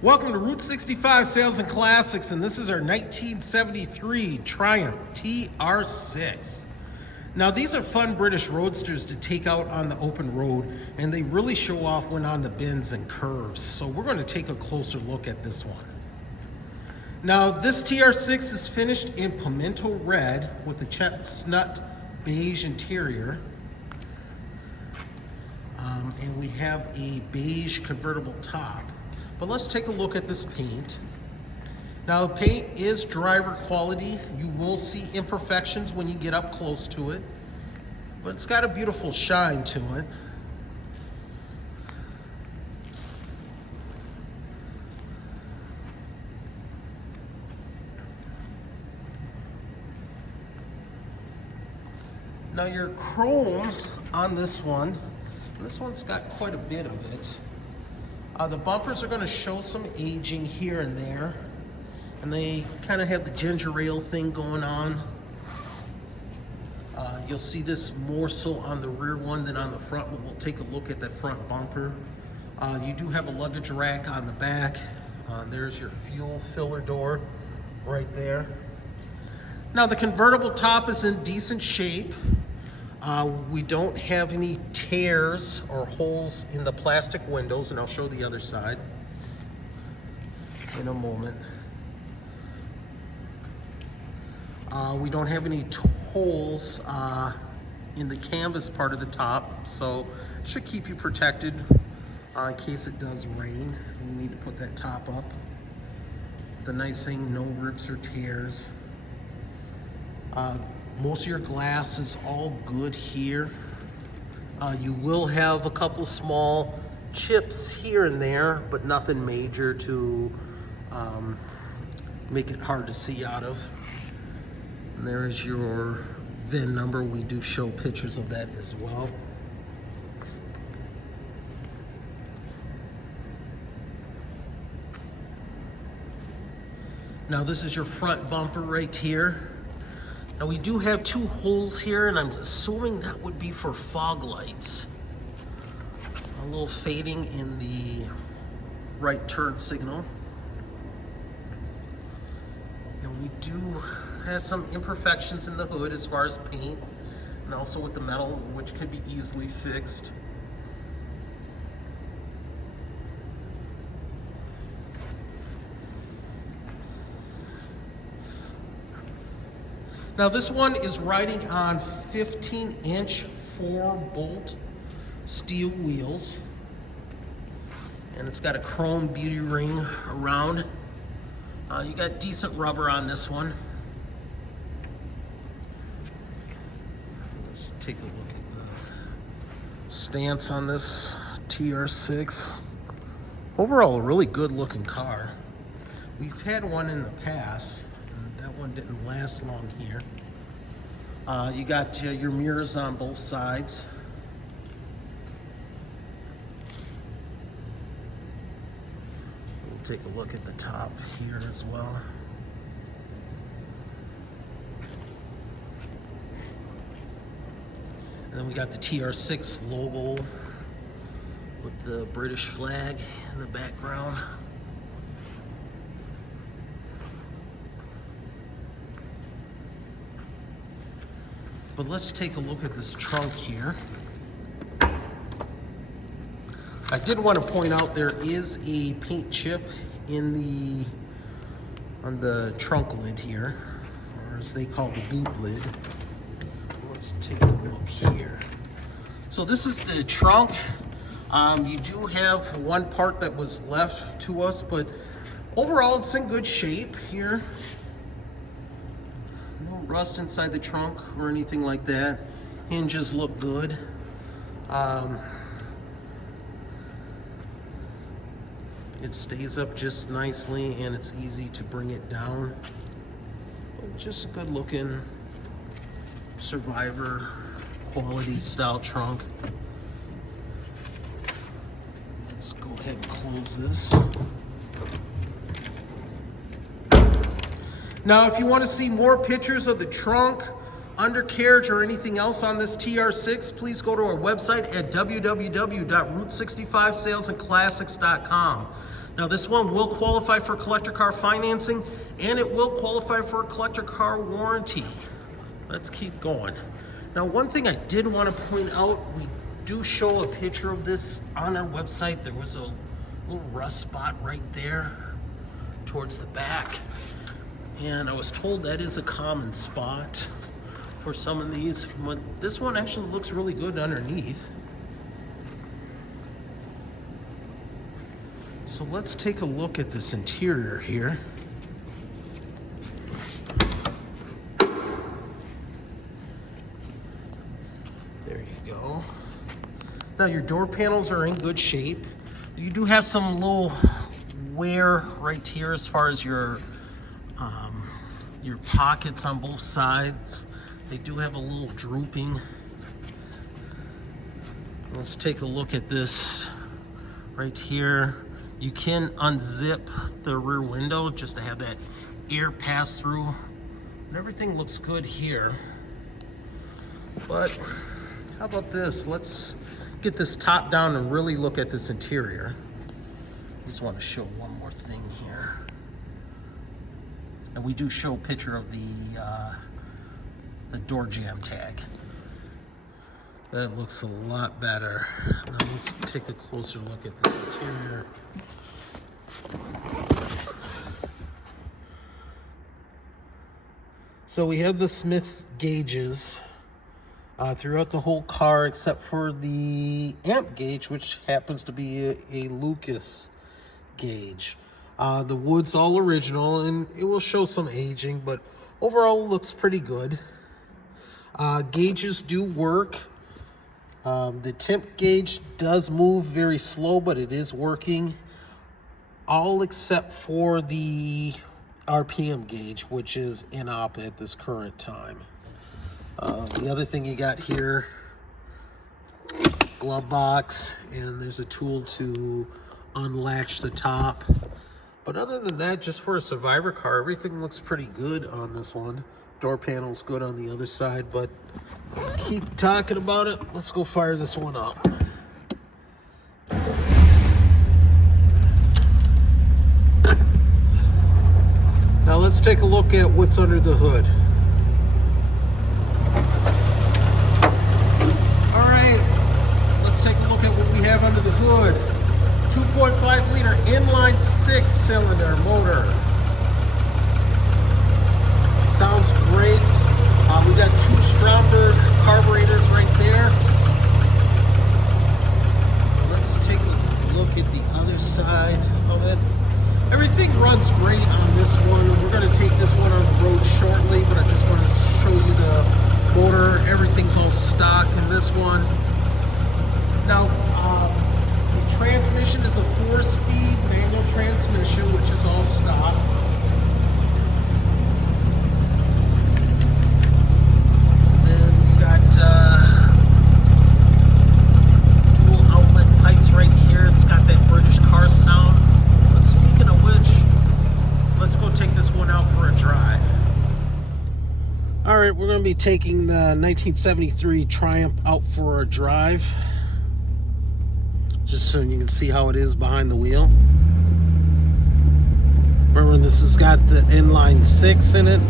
Welcome to Route 65 Sales and Classics, and this is our 1973 Triumph TR6. Now these are fun British roadsters to take out on the open road, and they really show off when on the bends and curves. So we're going to take a closer look at this one. Now this TR6 is finished in pimento red with a chestnut beige interior. And we have a beige convertible top. But let's take a look at this paint. Now the paint is driver quality. You will see imperfections when you get up close to it, but it's got a beautiful shine to it. Now your chrome on this one's got quite a bit of it. The bumpers are going to show some aging here and there, and they kind of have the ginger ale thing going on. You'll see this more so on the rear one than on the front, but we'll take a look at that front bumper. You do have a luggage rack on the back. There's your fuel filler door right there. Now the convertible top is in decent shape. We don't have any tears or holes in the plastic windows, and I'll show the other side in a moment. We don't have any holes in the canvas part of the top, so it should keep you protected in case it does rain and you need to put that top up. The nice thing, no rips or tears. Most of your glass is all good here. You will have a couple small chips here and there, but nothing major to make it hard to see out of. And there's your VIN number. We do show pictures of that as well. Now this is your front bumper right here. Now we do have two holes here, and I'm assuming that would be for fog lights. A little fading in the right turn signal. And we do have some imperfections in the hood as far as paint, and also with the metal, which could be easily fixed. Now this one is riding on 15-inch 4-bolt steel wheels, and it's got a chrome beauty ring around. You got decent rubber on this one. Let's take a look at the stance on this TR6. Overall, a really good looking car. We've had one in the past. That one didn't last long here. You got your mirrors on both sides. We'll take a look at the top here as well. And then we got the TR6 logo with the British flag in the background. But let's take a look at this trunk here. I did want to point out there is a paint chip on the trunk lid here, or as they call the boot lid. Let's take a look here. So this is the trunk. You do have one part that was left to us, but overall it's in good shape here. Rust inside the trunk or anything like that. Hinges look good. It stays up just nicely, and it's easy to bring it down. Just a good looking Survivor quality style trunk. Let's go ahead and close this. Now, if you want to see more pictures of the trunk, undercarriage, or anything else on this TR6, please go to our website at www.route65salesandclassics.com. Now this one will qualify for collector car financing, and it will qualify for a collector car warranty. Let's keep going. Now one thing I did want to point out, we do show a picture of this on our website. There was a little rust spot right there towards the back, and I was told that is a common spot for some of these, but this one actually looks really good underneath. So let's take a look at this interior here. There you go. Now your door panels are in good shape. You do have some little wear right here as far as your pockets on both sides. They do have a little drooping. Let's take a look at this right here. You can unzip the rear window just to have that air pass through. And everything looks good here. But how about this? Let's get this top down and really look at this interior. Just want to show one more thing here. And we do show a picture of the door jamb tag. That looks a lot better. Now let's take a closer look at this interior. So we have the Smith's gauges throughout the whole car, except for the amp gauge, which happens to be a Lucas gauge. The wood's all original, and it will show some aging, but overall it looks pretty good. Gauges do work. The temp gauge does move very slow, but it is working. All except for the RPM gauge, which is inop at this current time. The other thing you got here, glove box, and there's a tool to unlatch the top. But other than that, just for a Survivor car, everything looks pretty good on this one. Door panel's good on the other side, but keep talking about it. Let's go fire this one up. Now let's take a look at what's under the hood. All right, let's take a look at what we have under the hood. 2.5 liter inline 6-cylinder motor. Sounds great. We got two Stromberg carburetors right there. Let's take a look at the other side of it. Everything runs great on this one. We're going to take this one on the road shortly, but I just want to show you the motor. Everything's all stock in this one. Now, the transmission is a 4-speed manual transmission, which is all stock. Dual outlet pipes right here. It's got that British car sound. But speaking of which, let's go take this one out for a drive. All right, we're going to be taking the 1973 Triumph out for a drive, just so you can see how it is behind the wheel. Remember, this has got the inline 6 in it.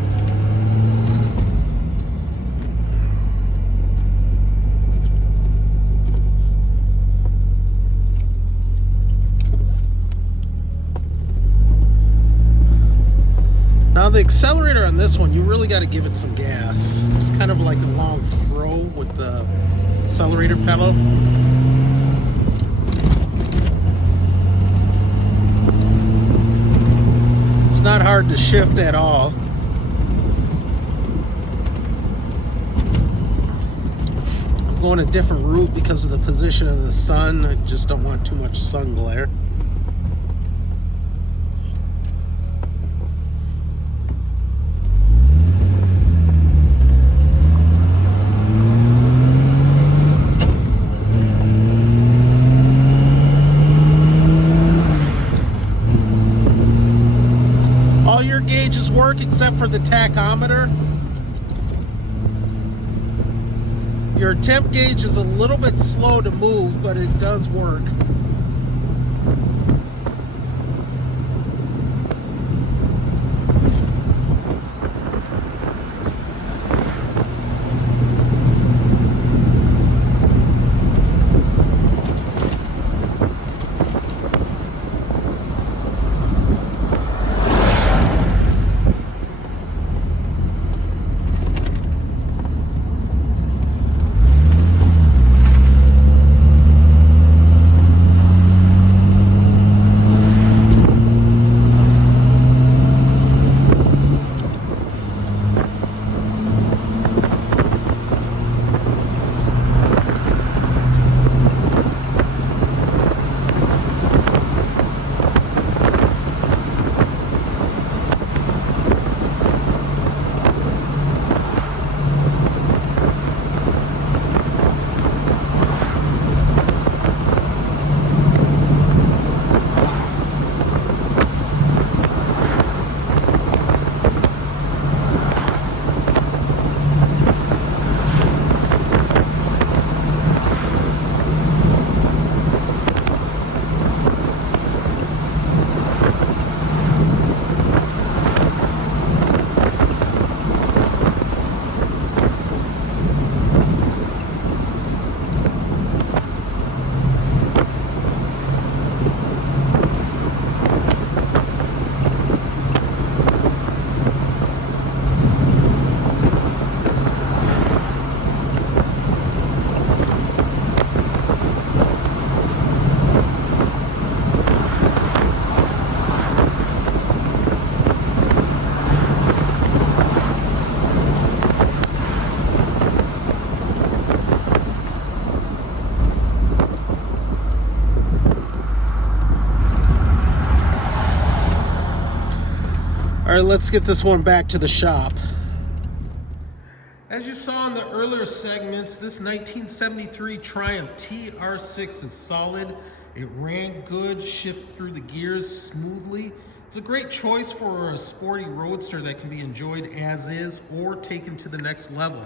Now the accelerator on this one, you really got to give it some gas. It's kind of like a long throw with the accelerator pedal. It's not hard to shift at all. I'm going a different route because of the position of the sun. I just don't want too much sun glare. Gauges work except for the tachometer. Your temp gauge is a little bit slow to move, but it does work. All right, let's get this one back to the shop. As you saw in the earlier segments, this 1973 Triumph TR6 is solid. It ran good, shifted through the gears smoothly. It's a great choice for a sporty roadster that can be enjoyed as is or taken to the next level.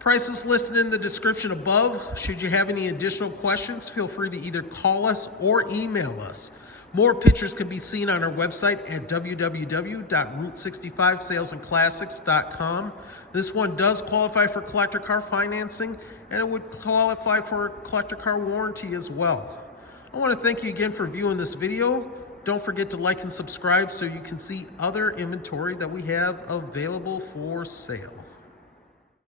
Price is listed in the description above. Should you have any additional questions, feel free to either call us or email us. More pictures can be seen on our website at www.route65salesandclassics.com. This one does qualify for collector car financing, and it would qualify for a collector car warranty as well. I want to thank you again for viewing this video. Don't forget to like and subscribe so you can see other inventory that we have available for sale.